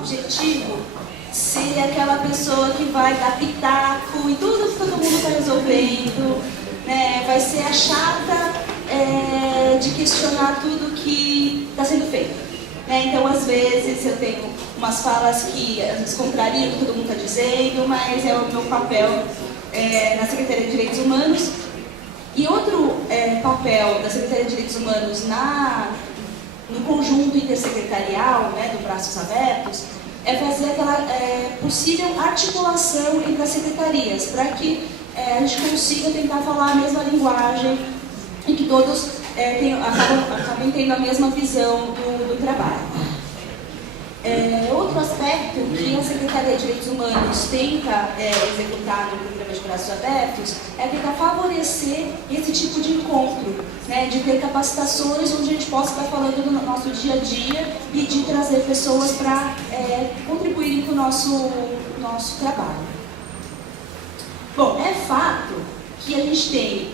objetivo ser aquela pessoa que vai dar pitaco em tudo que todo mundo está resolvendo, né? Vai ser a chata de questionar tudo que está sendo feito. Né? Então, às vezes, eu tenho umas falas que às vezes contrariam o que todo mundo está dizendo, mas é o meu papel na Secretaria de Direitos Humanos. E outro papel da Secretaria de Direitos Humanos no conjunto intersecretarial, né, do Braços Abertos, é fazer aquela possível articulação entre as secretarias, para que a gente consiga tentar falar a mesma linguagem e que todos acabem tendo a mesma visão do trabalho. Outro aspecto que a Secretaria de Direitos Humanos tenta executar no programa de Braços Abertos é tentar favorecer esse tipo de encontro, né, de ter capacitações onde a gente possa estar falando do nosso dia a dia e de trazer pessoas para contribuírem com o nosso trabalho. Bom, é fato que a gente tem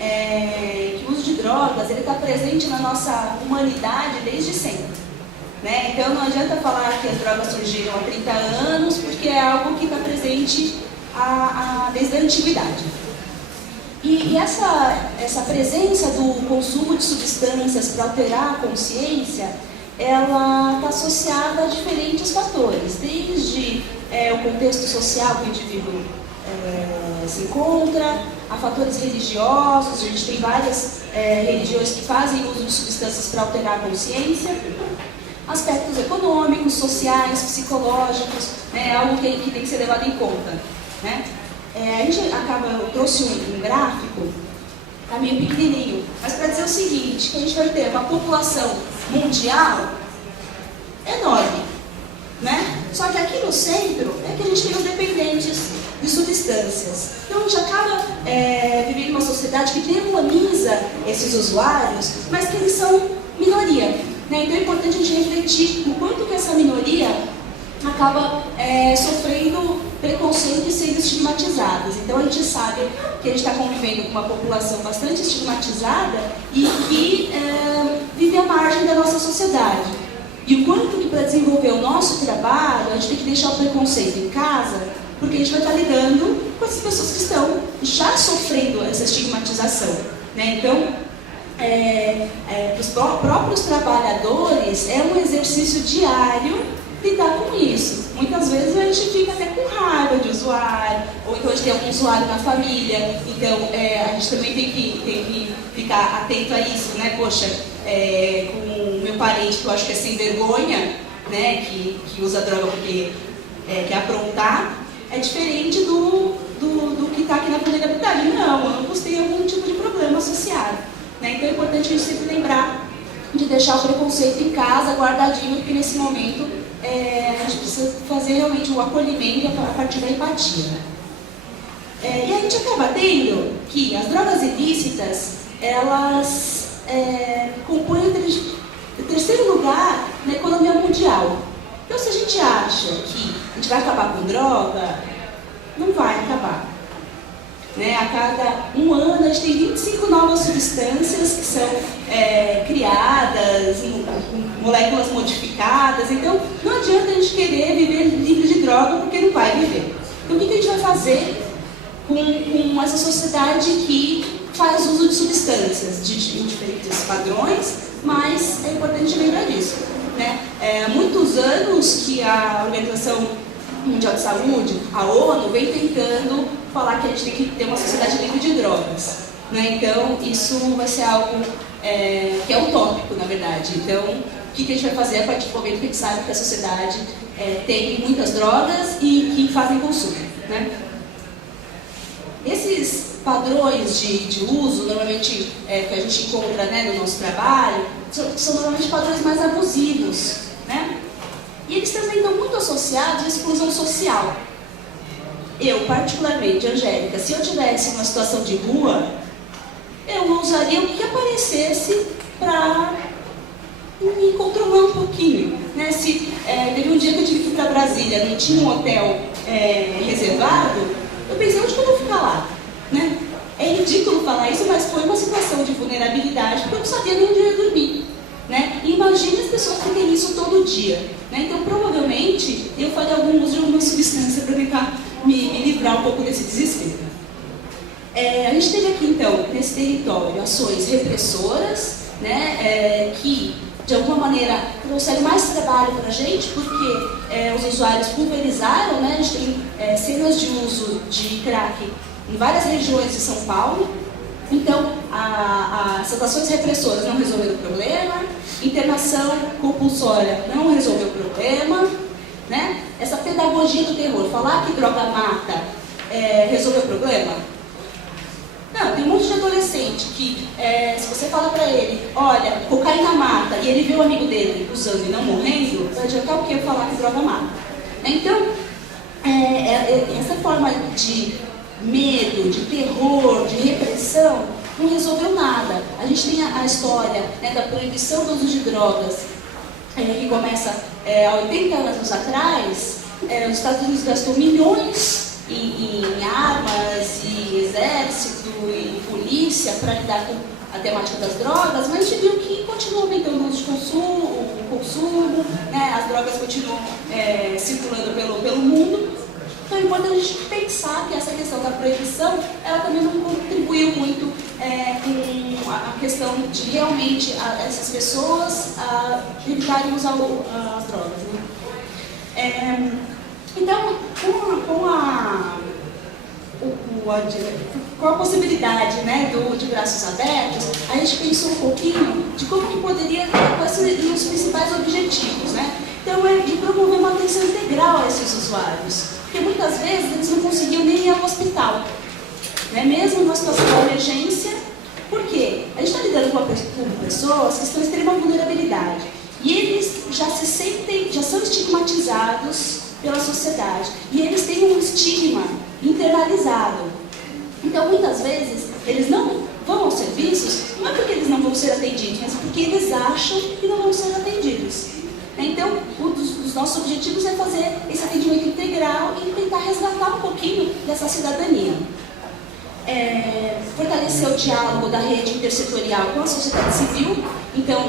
que o uso de drogas está presente na nossa humanidade desde sempre. Né? Então não adianta falar que as drogas surgiram há 30 anos, porque é algo que está presente desde a antiguidade. E essa presença do consumo de substâncias para alterar a consciência, ela está associada a diferentes fatores, desde o contexto social que o indivíduo se encontra, a fatores religiosos. A gente tem várias religiões que fazem uso de substâncias para alterar a consciência, aspectos econômicos, sociais, psicológicos, algo que tem que ser levado em conta. Né? Eu trouxe um gráfico, está meio pequenininho, mas para dizer o seguinte, que a gente vai ter uma população mundial enorme, né? Só que aqui no centro é que a gente tem os dependentes de substâncias. Então a gente acaba vivendo uma sociedade que demoniza esses usuários, mas que eles são minoria. Né? Então é importante a gente refletir o quanto que essa minoria acaba sofrendo preconceito e sendo estigmatizadas. Então a gente sabe que a gente está convivendo com uma população bastante estigmatizada e que vive à margem da nossa sociedade. E o quanto que para desenvolver o nosso trabalho a gente tem que deixar o preconceito em casa, porque a gente vai estar lidando com essas pessoas que estão já sofrendo essa estigmatização. Né? Então, para os próprios trabalhadores, é um exercício diário lidar com isso. Muitas vezes a gente fica até com raiva de usuário, ou então a gente tem algum usuário na família, então a gente também tem que ficar atento a isso, né? Poxa, com o meu parente, que eu acho que é sem vergonha, né? Que usa droga porque quer aprontar, é diferente do que está aqui na vulnerabilidade. Não, ambos têm algum tipo de problema associado. Né? Então é importante a gente sempre lembrar de deixar o preconceito em casa, guardadinho, porque nesse momento a gente precisa fazer realmente o acolhimento a partir da empatia. E a gente acaba tendo que as drogas ilícitas, elas compõem o terceiro lugar na economia mundial. Então se a gente acha que a gente vai acabar com droga, não vai acabar. Né? A cada um ano a gente tem 25 novas substâncias que são criadas, moléculas modificadas. Então não adianta a gente querer viver livre de droga, porque não vai viver. Então o que a gente vai fazer com essa sociedade que faz uso de substâncias de diferentes padrões, mas é importante lembrar disso. Né? Há muitos anos que a Organização Mundial de Saúde, a ONU, vem tentando falar que a gente tem que ter uma sociedade livre de drogas. Né? Então, isso vai ser algo que é utópico, na verdade. Então, o que a gente vai fazer a partir do momento que a gente sabe que a sociedade tem muitas drogas e que fazem consumo. Né? Esses padrões de uso, normalmente, que a gente encontra, né, no nosso trabalho, são normalmente padrões mais abusivos. Né? E eles também estão muito associados à exclusão social. Eu, particularmente, Angélica, se eu tivesse uma situação de rua, eu usaria o que aparecesse para me controlar um pouquinho. Né? Teve um dia que eu tive que ir para Brasília, não tinha um hotel reservado, eu pensei, onde que eu vou ficar lá? Né? É ridículo falar isso, mas foi uma situação de vulnerabilidade, porque eu não sabia nem onde eu ia dormir. Né? E imagine as pessoas que têm isso todo dia. Né? Então, provavelmente, eu faria algum uso de alguma substância para tentar me livrar um pouco desse desespero. A gente teve aqui, então, nesse território, ações repressoras, né, que, de alguma maneira, trouxeram mais trabalho para a gente, porque os usuários pulverizaram, né, a gente tem cenas de uso de crack em várias regiões de São Paulo. Então, essas ações repressoras não resolveram o problema, internação compulsória não resolveu o problema, né? Essa pedagogia do terror, falar que droga mata, resolveu o problema? Não, tem um monte de adolescente que, se você fala pra ele, olha, cocaína mata, e ele vê o amigo dele usando e não morrendo, vai adiantar o que eu falar que droga mata? Então, essa forma de medo, de terror, de repressão, não resolveu nada. A gente tem a história, né, da proibição do uso de drogas, que começa há 80 anos atrás. Os Estados Unidos gastou milhões em armas, e exército, e polícia para lidar com a temática das drogas, mas a gente viu que continua aumentando o uso de consumo, né, as drogas continuam circulando pelo mundo. Então é importante a gente pensar que essa questão da proibição, ela também não contribuiu muito com a questão de realmente essas pessoas evitarem usar as drogas. Né? Então, com a possibilidade, né, de braços abertos, a gente pensou um pouquinho de como que poderia, quais seriam os principais objetivos. Né? Então, de promover uma atenção integral a esses usuários. Porque muitas vezes eles não conseguiam nem ir ao hospital, né? Mesmo numa situação de emergência. Por quê? A gente está lidando com pessoas que estão em extrema vulnerabilidade. E eles já são estigmatizados pela sociedade. E eles têm um estigma internalizado. Então, muitas vezes, eles não vão aos serviços, não é porque eles não vão ser atendidos, mas porque eles acham que não vão ser atendidos. Então, um dos nossos objetivos é fazer esse atendimento integral e tentar resgatar um pouquinho dessa cidadania. Fortalecer o diálogo da rede intersetorial com a sociedade civil. Então,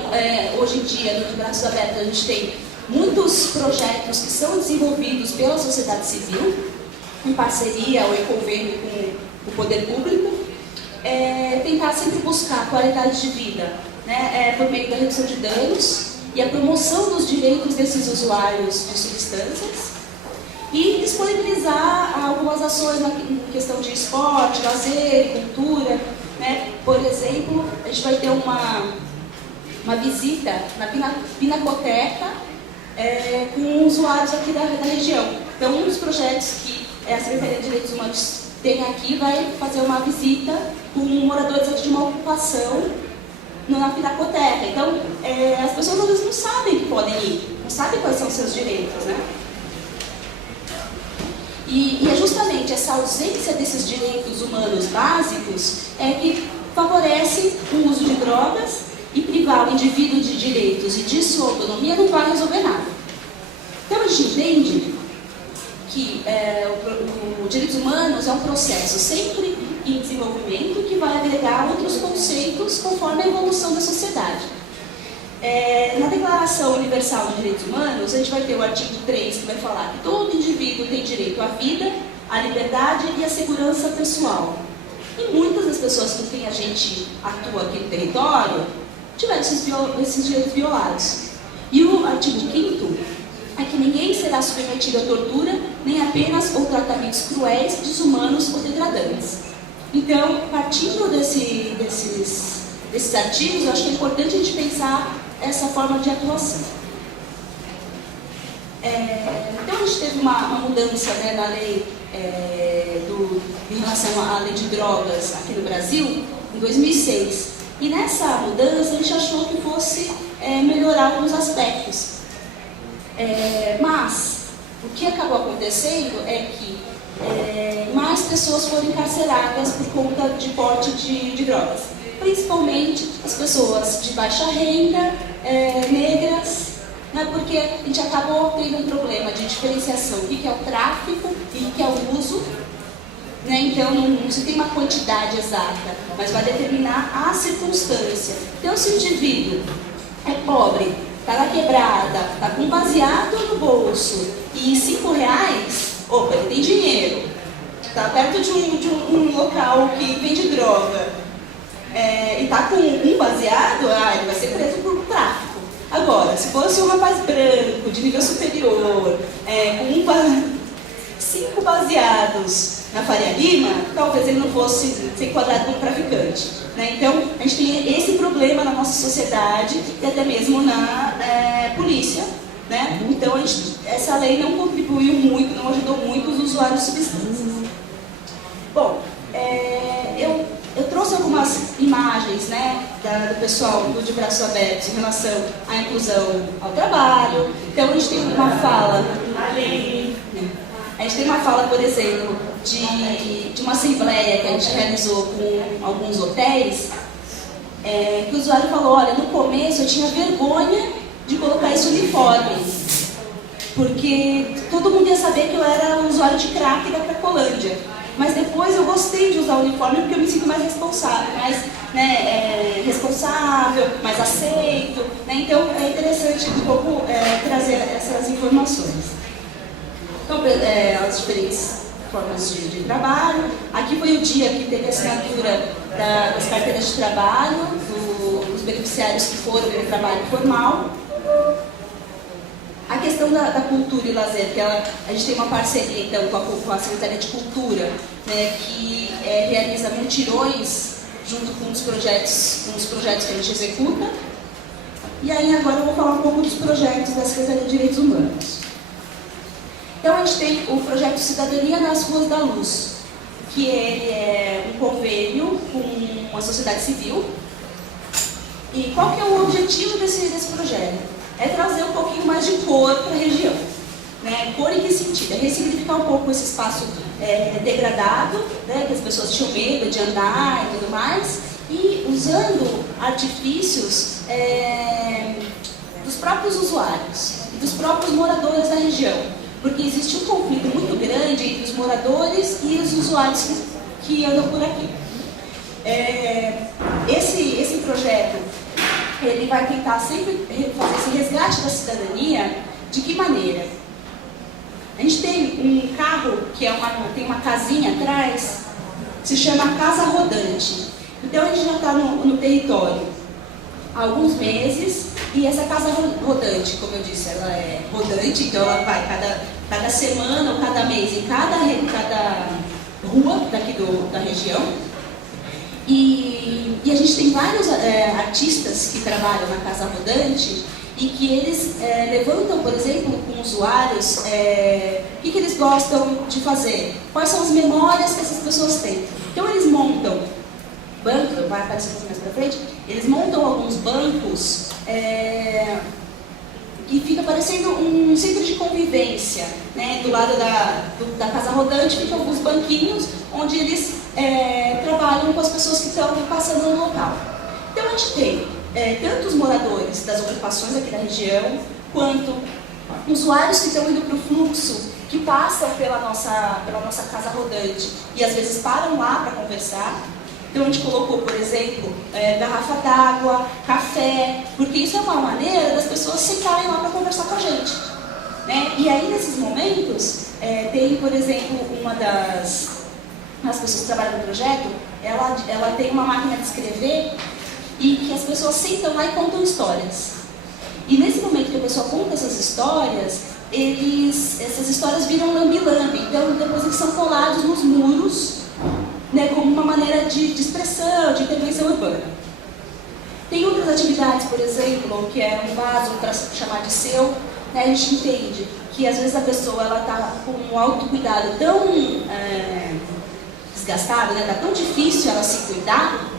hoje em dia, no Braços Abertos, a gente tem muitos projetos que são desenvolvidos pela sociedade civil, em parceria ou em convênio com o poder público. Tentar sempre buscar qualidade de vida, né, por meio da redução de danos e a promoção dos direitos desses usuários de substâncias, e disponibilizar algumas ações na questão de esporte, lazer e cultura. Né? Por exemplo, a gente vai ter uma visita na Pinacoteca com usuários aqui da região. Então, um dos projetos que a Secretaria de Direitos Humanos tem aqui vai fazer uma visita com moradores de uma ocupação na Pinacoteca. Então, as pessoas às vezes não sabem que podem ir, não sabem quais são os seus direitos, né? E é justamente essa ausência desses direitos humanos básicos que favorece o uso de drogas, e privar o indivíduo de direitos e de sua autonomia não vai resolver nada. Então, a gente entende que o direitos humanos é um processo sempre em desenvolvimento que vai agregar outros conceitos conforme a evolução da sociedade. Na Declaração Universal de Direitos Humanos, a gente vai ter o artigo 3, que vai falar que todo indivíduo tem direito à vida, à liberdade e à segurança pessoal. E muitas das pessoas com quem a gente atua aqui no território tiveram esses direitos violados. E o artigo 5º é que ninguém será submetido à tortura, nem a penas ou tratamentos cruéis, desumanos ou degradantes. Então, partindo desses artigos, eu acho que é importante a gente pensar essa forma de atuação. Então, a gente teve uma mudança, né, na lei em relação à lei de drogas aqui no Brasil, em 2006. E nessa mudança, a gente achou que fosse melhorar alguns aspectos. Mas o que acabou acontecendo é que mais pessoas foram encarceradas por conta de porte de drogas. Principalmente as pessoas de baixa renda, negras, né, porque a gente acabou tendo um problema de diferenciação do que é o tráfico e do que é o uso. Né? Então, não se tem uma quantidade exata, mas vai determinar a circunstância. Então, se o indivíduo é pobre, está na quebrada, está com um baseado no bolso e R$5, opa, ele tem dinheiro, está perto de um local que vende droga, e está com um baseado, ele vai ser preso por tráfico. Agora, se fosse um rapaz branco, de nível superior, com 5 baseados na Faria Lima, talvez ele não fosse ser enquadrado como traficante. Né? Então, a gente tem esse problema na nossa sociedade e até mesmo na polícia. Né? Então, essa lei não contribuiu muito, não ajudou muito os usuários de substâncias. Bom, eu trouxe algumas imagens, né, do pessoal de braços abertos em relação à inclusão ao trabalho. Então, a gente tem uma fala, por exemplo, de uma assembleia que a gente realizou com alguns hotéis, que o usuário falou, olha, no começo eu tinha vergonha de colocar esse uniforme, porque todo mundo ia saber que eu era um usuário de crack da Cracolândia. Mas depois eu gostei de usar o uniforme porque eu me sinto mais responsável, mais aceito. Né? Então é interessante um pouco trazer essas informações. Então, as diferentes formas de trabalho. Aqui foi o dia que teve a assinatura das carteiras de trabalho dos beneficiários que foram para o trabalho formal. A questão da cultura e lazer, que a gente tem uma parceria então, com a Secretaria de Cultura, né, que realiza mutirões junto com os projetos que a gente executa. E aí agora eu vou falar um pouco dos projetos da Secretaria de Direitos Humanos. Então a gente tem o projeto Cidadania nas Ruas da Luz, que ele é um convênio com a sociedade civil. E qual que é o objetivo desse projeto? É trazer um pouquinho mais de cor para a região. Né? Cor em que sentido? É ressignificar um pouco esse espaço degradado, né? Que as pessoas tinham medo de andar e tudo mais, e usando artifícios dos próprios usuários e dos próprios moradores da região. Porque existe um conflito muito grande entre os moradores e os usuários que andam por aqui. Esse projeto ele vai tentar sempre fazer esse resgate da cidadania. De que maneira? A gente tem um carro que tem uma casinha atrás, se chama Casa Rodante. Então a gente já está no território há alguns meses, e essa Casa Rodante, como eu disse, ela é rodante, então ela vai cada semana ou cada mês em cada rua daqui da região. E a gente tem vários artistas que trabalham na Casa Rodante e que eles levantam, por exemplo, com usuários, o que eles gostam de fazer, quais são as memórias que essas pessoas têm. Então eles montam bancos, vai aparecer um pouco mais pra frente, eles montam alguns bancos que fica parecendo um centro de convivência. Né? Do lado da Casa Rodante ficam alguns banquinhos onde eles trabalham com as pessoas que estão passando no local. Então a gente tem tanto os moradores das ocupações aqui da região, quanto usuários que estão indo para o fluxo, que passam pela nossa Casa Rodante e às vezes param lá para conversar. Então a gente colocou, por exemplo, garrafa d'água, café, porque isso é uma maneira das pessoas sentarem lá para conversar com a gente. Né? E aí nesses momentos, tem, por exemplo, as pessoas que trabalham no projeto, ela tem uma máquina de escrever e que as pessoas sentam lá e contam histórias. E nesse momento que a pessoa conta essas histórias, essas histórias viram lambi-lambi. Então depois eles são colados nos muros, né, como uma maneira de expressão, de intervenção urbana. Tem outras atividades, por exemplo, que é um vaso para chamar de seu. Né, a gente entende que às vezes a pessoa está com um autocuidado tão desgastado, né, tá tão difícil ela se cuidar,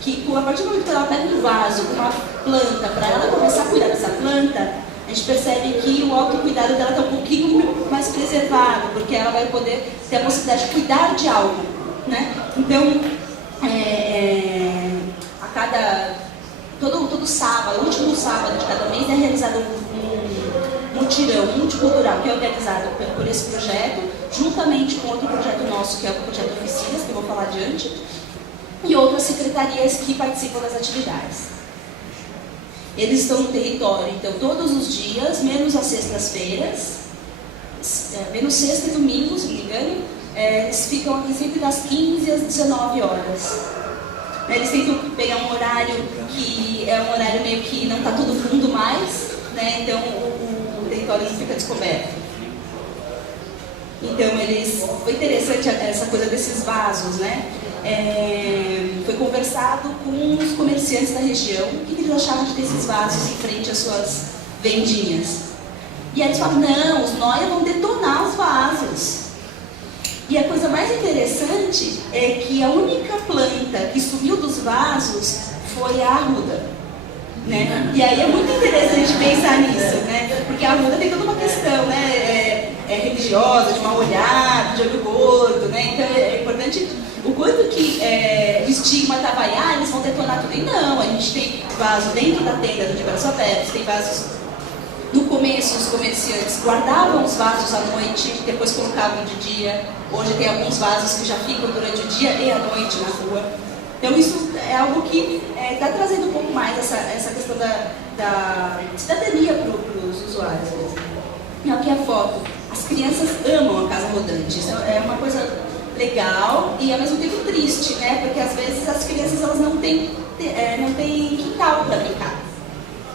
que a partir do momento que ela pega um vaso com uma planta, para ela começar a cuidar dessa planta, a gente percebe que o autocuidado dela está um pouquinho mais preservado, porque ela vai poder ter a possibilidade de cuidar de algo. Né? Então, todo sábado, o último sábado de cada mês, é realizado um mutirão multicultural, que é organizado por esse projeto, juntamente com outro projeto nosso, que é o projeto Oficinas, que eu vou falar adiante, e outras secretarias que participam das atividades. Eles estão no território, então, todos os dias, menos as sextas-feiras, menos sexta e domingo, se não me engano, eles ficam aqui sempre das 15 às 19 horas. Eles tentam pegar um horário que é um horário meio que não está todo mundo mais, né? Então o território não fica descoberto. Então foi interessante essa coisa desses vasos, né? Foi conversado com os comerciantes da região, o que eles achavam de ter esses vasos em frente às suas vendinhas. E aí eles falaram, não, os Noia vão detonar os vasos. E a coisa mais interessante é que a única planta que sumiu dos vasos foi a arruda, né? E aí é muito interessante pensar nisso, né? Porque a arruda tem toda uma questão, né? Religiosa, de mal olhado, de olho gordo, né? Então é importante o quanto que o estigma estava aí, eles vão detonar tudo. E não, a gente tem vaso dentro da tenda do de braços abertos, tem vasos. No começo, os comerciantes guardavam os vasos à noite, depois colocavam de dia. Hoje tem alguns vasos que já ficam durante o dia e a noite na rua. Então isso é algo que está trazendo um pouco mais essa questão da cidadania para os usuários. E aqui a foto. As crianças amam a casa rodante. Isso é uma coisa legal e ao mesmo tempo triste, né? Porque às vezes as crianças elas não têm quintal para brincar.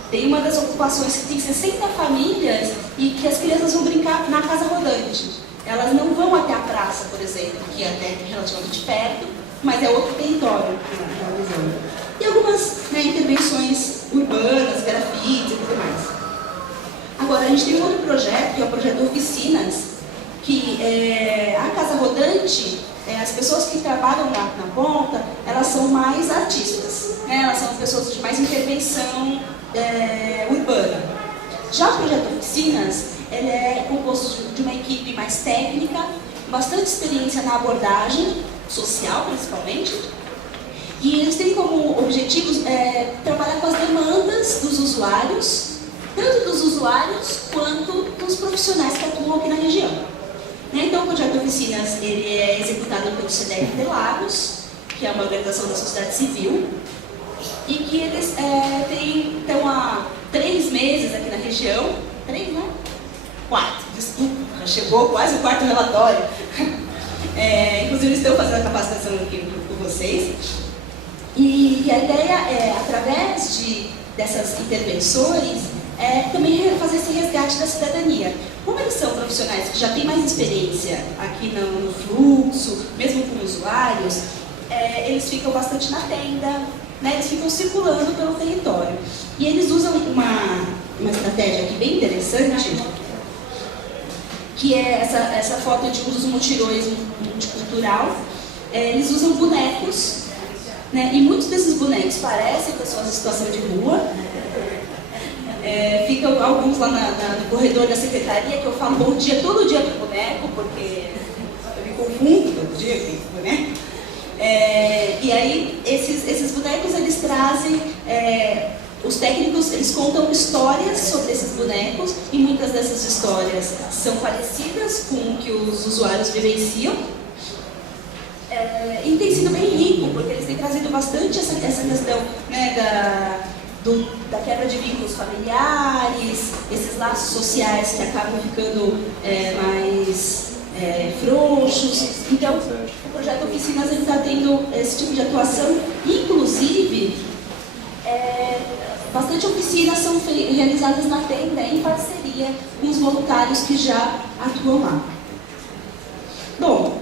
Tem uma das ocupações que tem 60 famílias e que as crianças vão brincar na casa rodante. Elas não vão até a praça, por exemplo, que é até relativamente perto, mas é outro território na visão. E algumas intervenções urbanas, grafites e tudo mais. Agora, a gente tem um outro projeto, que é o projeto Oficinas, que a casa rodante, as pessoas que trabalham na ponta, elas são mais artistas, né? Elas são pessoas de mais intervenção urbana. Já o projeto Oficinas, ele é composto de uma equipe mais técnica, bastante experiência na abordagem social, principalmente, e eles têm como objetivos trabalhar com as demandas dos usuários, tanto dos usuários quanto dos profissionais que atuam aqui na região. Então, o projeto Oficinas ele é executado pelo CDF Interlagos, que é uma organização da sociedade civil, e que eles estão há 3 meses aqui na região. 3, né? 4, desculpa, já chegou quase o 4º relatório. Inclusive, eles estão fazendo a capacitação aqui com vocês. E a ideia é, através dessas intervenções, também fazer esse resgate da cidadania. Como eles são profissionais que já têm mais experiência aqui no fluxo, mesmo com usuários, eles ficam bastante na tenda, né? Eles ficam circulando pelo território. E eles usam uma estratégia aqui bem interessante, que é essa foto de um dos mutirões multicultural. Eles usam bonecos, né? E muitos desses bonecos parecem pessoas em situação de rua. Ficam alguns lá no corredor da secretaria, que eu falo bom dia todo dia pro boneco, porque eu me confundo todo dia com o boneco. E aí, esses bonecos, eles trazem, os técnicos, eles contam histórias sobre esses bonecos, e muitas dessas histórias são parecidas com o que os usuários vivenciam. E tem sido bem rico, porque eles têm trazido bastante essa questão, né, da quebra de vínculos familiares, esses laços sociais que acabam ficando mais frouxos. Então, o projeto Oficinas está tendo esse tipo de atuação, inclusive, bastante oficinas são realizadas na tenda em parceria com os voluntários que já atuam lá. Bom,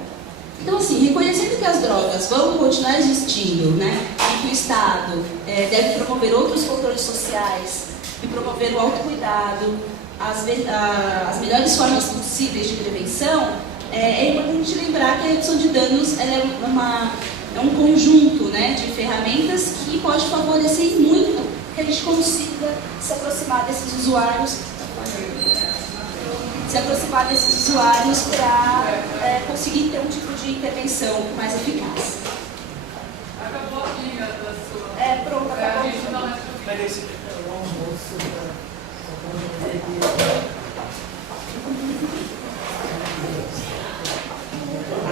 então assim, reconhecendo que as drogas vão continuar existindo, né, e que o Estado deve promover outros controles sociais e promover o autocuidado, as melhores formas possíveis de prevenção, é importante lembrar que a redução de danos é um conjunto, né, de ferramentas que pode favorecer muito que a gente consiga se aproximar desses usuários para conseguir ter um tipo de intervenção mais eficaz. Acabou a linha da sua. Pronto, acabou.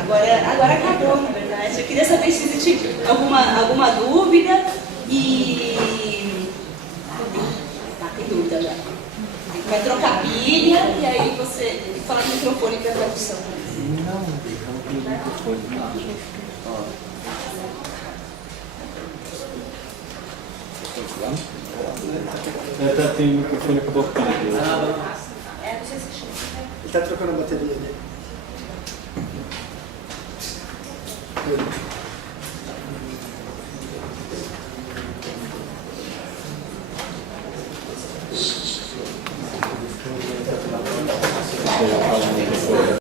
Agora acabou, na verdade. Eu queria saber se existe alguma dúvida e tem dúvida agora. Vai trocar pilha e aí você fala no microfone para tradução. Não tem microfone. Tem o microfone acabou com ele. É, não sei se chama. Ele está trocando a bateria dele.